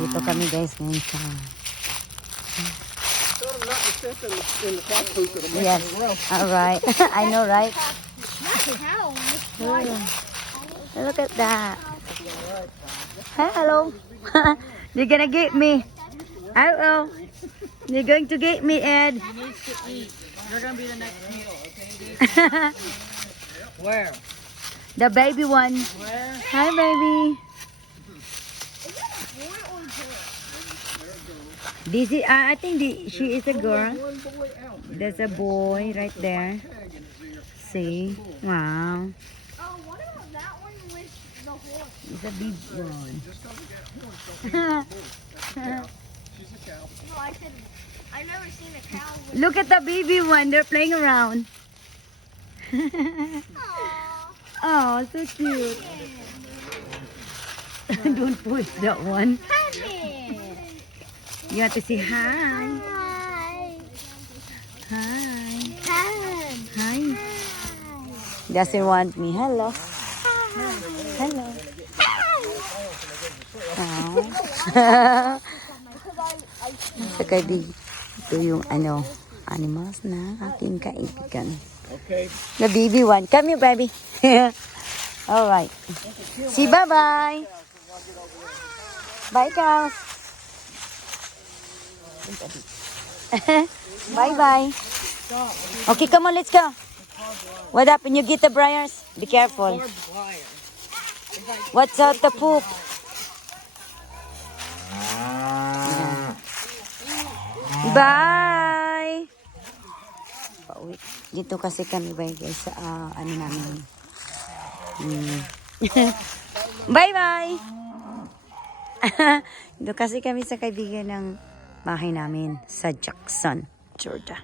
Dito kami guys ngayon sa... Yes, alright. I know, right? Look at that. Hello. You're gonna get me. I will. You're going to get me, Ed. He needs to eat. You're gonna be the next meal, okay? Where? The baby one. Where? Hi, baby. This is, I think she is a girl. There's a boy right there. See? Wow. Oh, what about that one with the horse? It's a big one. No, I said I've never seen a cow with. Look at the baby one. They're playing around. Aww. Oh, so cute. Don't push that one. You have to say hi. Hi. Hi. Hi. Hi. Doesn't want me. Hello. Hello. Oh. Sa kabi, ito yung animals na aking kaibigan. Okay. The baby one. Come here, baby. All right. See, bye-bye. Bye, guys. Bye-bye. Okay, come on, let's go. What happened? You get the briars? Be careful. What's out the poop? Bye! Pauwi. Dito kasi kami ba guys sa ano namin. Bye-bye! Dito kasi kami sa kaibigan ng bahay namin sa Jackson, Georgia.